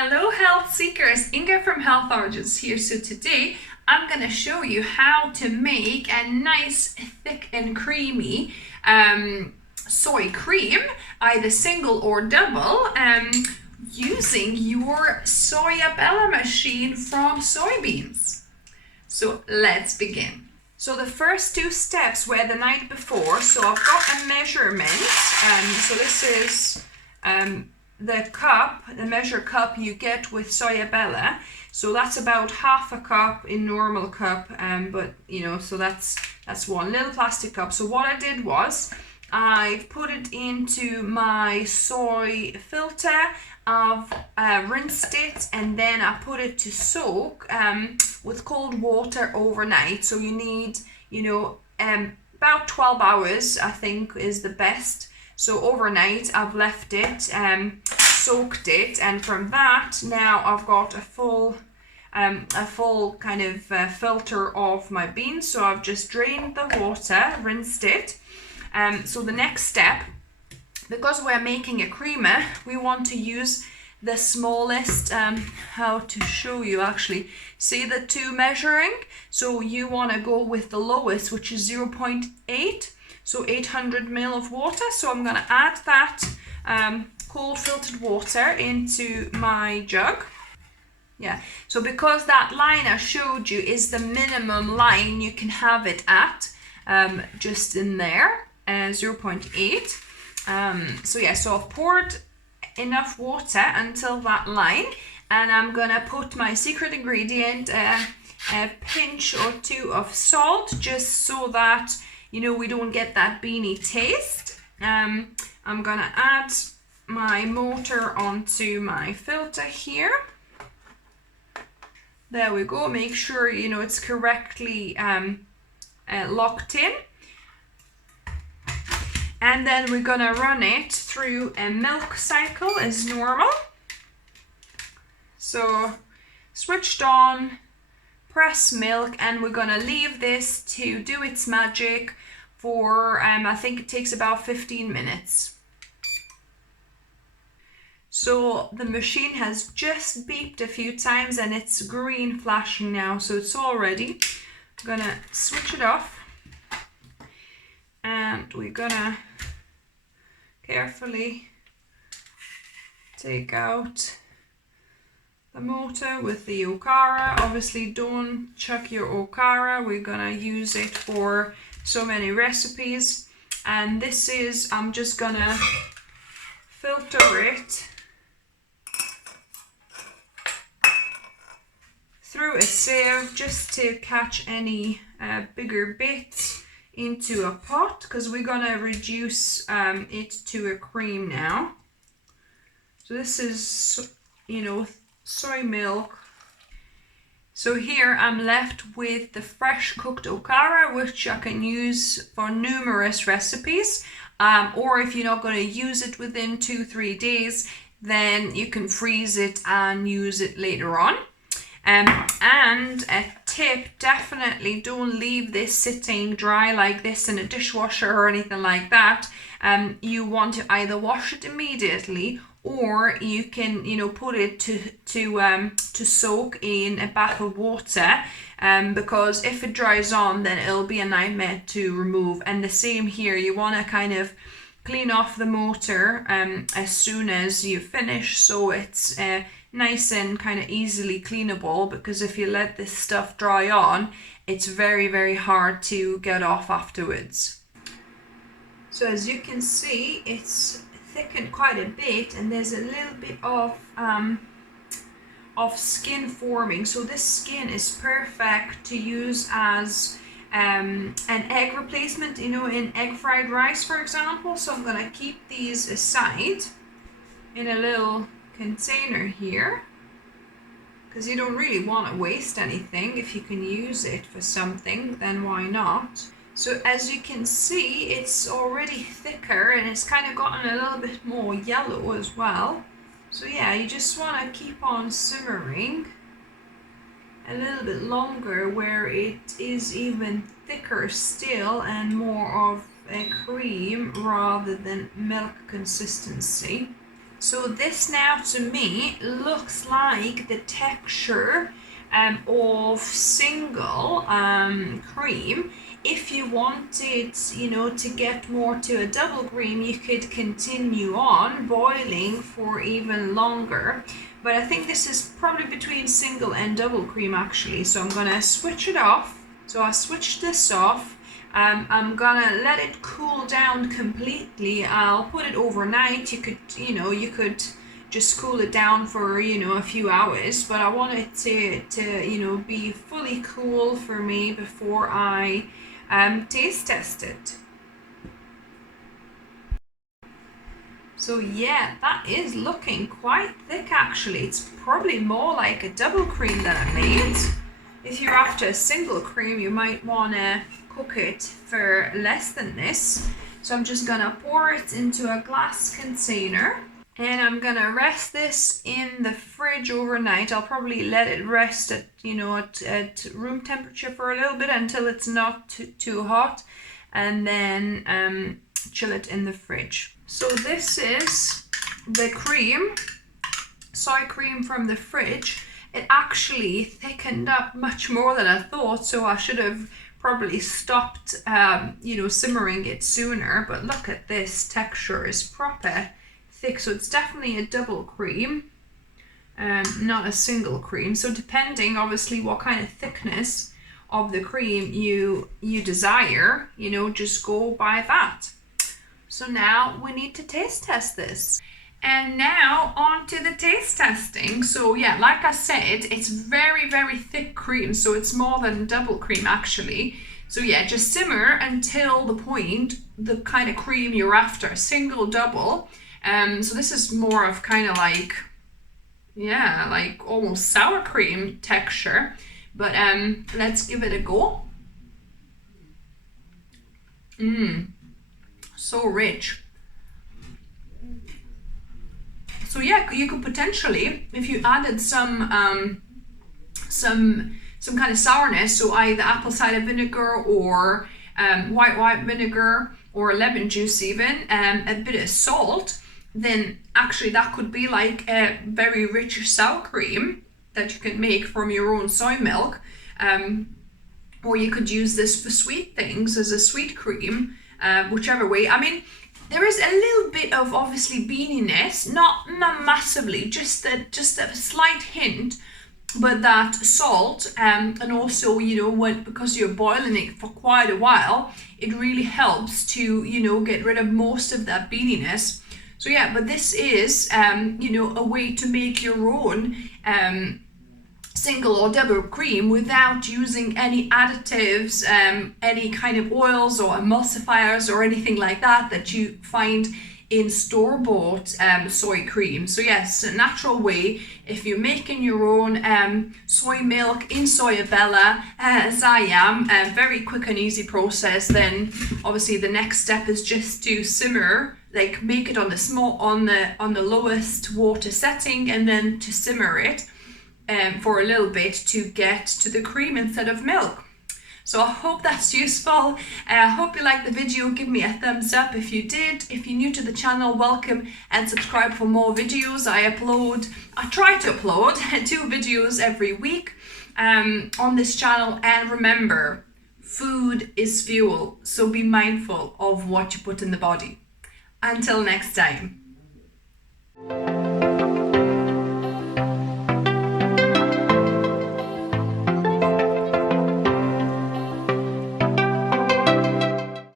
Hello health seekers, Inga from Health Origins here. So today I'm going to show you how to make a nice thick and creamy soy cream, either single or double, using your Soyabella machine from soybeans. So let's begin. So the first two steps were the night before. So I've got a measurement. So this is the cup, the measure cup you get with Soyabella. So that's about half a cup in normal cup, but you know, so that's one little plastic cup. So what I did was I've put it into my soy filter. I've rinsed it and then I put it to soak with cold water overnight. So you need, about 12 hours, I think, is the best. So overnight I've left it, soaked it, and from that now I've got a full kind of filter of my beans. So I've just drained the water, rinsed it. So the next step, because we're making a creamer, we want to use the smallest, how to show you actually, see the two measuring? So you want to go with the lowest, which is 0.8. So 800 ml of water. So I'm going to add that cold filtered water into my jug. Yeah, so because that line I showed you is the minimum line you can have it at, just in there, 0.8. So yeah, so I've poured enough water until that line, and I'm going to put my secret ingredient, a pinch or two of salt, just so that we don't get that beany taste. I'm gonna add my mortar onto my filter here. There we go. Make sure it's correctly locked in. And then we're gonna run it through a milk cycle as normal. So switched on, press milk, and we're gonna leave this to do its magic for I think it takes about 15 minutes. So the machine has just beeped a few times and it's green flashing now, so it's all ready. I'm gonna switch it off and we're gonna carefully take out the motor with the okara. Obviously don't chuck your okara, we're gonna use it for so many recipes. And this is, I'm just gonna filter it through a sieve just to catch any bigger bits into a pot, because we're gonna reduce it to a cream now. So this is soy milk. So here I'm left with the fresh cooked okara, which I can use for numerous recipes, or if you're not going to use it within 2-3 days, then you can freeze it and use it later on. And a tip, definitely don't leave this sitting dry like this in a dishwasher or anything like that. You want to either wash it immediately, or you can put it to soak in a bath of water, because if it dries on, then it'll be a nightmare to remove. And the same here, you want to kind of clean off the motor as soon as you finish, so it's nice and kind of easily cleanable, because if you let this stuff dry on, it's very, very hard to get off afterwards. So as you can see, it's thickened quite a bit, and there's a little bit of skin forming. So this skin is perfect to use as an egg replacement, in egg fried rice, for example. So I'm gonna keep these aside in a little container here, because you don't really want to waste anything. If you can use it for something, then why not? So as you can see, it's already thicker and it's kind of gotten a little bit more yellow as well. So yeah, you just want to keep on simmering a little bit longer, where it is even thicker still and more of a cream rather than milk consistency. So this now to me looks like the texture of single cream. If you wanted, to get more to a double cream, you could continue on boiling for even longer. But I think this is probably between single and double cream actually. So I'm gonna switch it off. So I switched this off. I'm gonna let it cool down completely. I'll put it overnight. You could just cool it down for a few hours, but I want it to be fully cool for me before I taste test it. So yeah, that is looking quite thick actually. It's probably more like a double cream that I made. If you're after a single cream, you might want to cook it for less than this. So I'm just gonna pour it into a glass container and I'm gonna rest this in the fridge overnight. I'll probably let it rest at at room temperature for a little bit until it's not too hot, and then chill it in the fridge. So this is the cream, soy cream from the fridge. It actually thickened up much more than I thought, so I should have probably stopped simmering it sooner. But look at this, texture is proper thick, so it's definitely a double cream, not a single cream. So depending obviously what kind of thickness of the cream you desire, just go by that. So now we need to taste test this. And now on to the taste testing. So yeah, like I said, it's very, very thick cream. So it's more than double cream actually. So yeah, just simmer until the kind of cream you're after, single, double. So this is more of kind of like almost sour cream texture. But let's give it a go. So rich. So yeah, you could potentially, if you added some kind of sourness, so either apple cider vinegar or white vinegar or lemon juice even, a bit of salt, then actually that could be like a very rich sour cream that you can make from your own soy milk. Or you could use this for sweet things as a sweet cream, whichever way. I mean, there is a little bit of obviously beaniness, not massively, just a slight hint, but that salt and also because you're boiling it for quite a while, it really helps to get rid of most of that beaniness. So yeah, but this is a way to make your own single or double cream without using any additives, any kind of oils or emulsifiers or anything like that you find in store-bought soy cream. So yes, a natural way. If you're making your own soy milk in Soyabella, as I am, a very quick and easy process, then obviously the next step is just to simmer, like make it on the lowest water setting, and then to simmer it for a little bit to get to the cream instead of milk. So I hope that's useful. I hope you liked the video. Give me a thumbs up if you did. If you're new to the channel, welcome and subscribe for more videos. I try to upload 2 videos every week on this channel. And remember, food is fuel, so be mindful of what you put in the body. Until next time.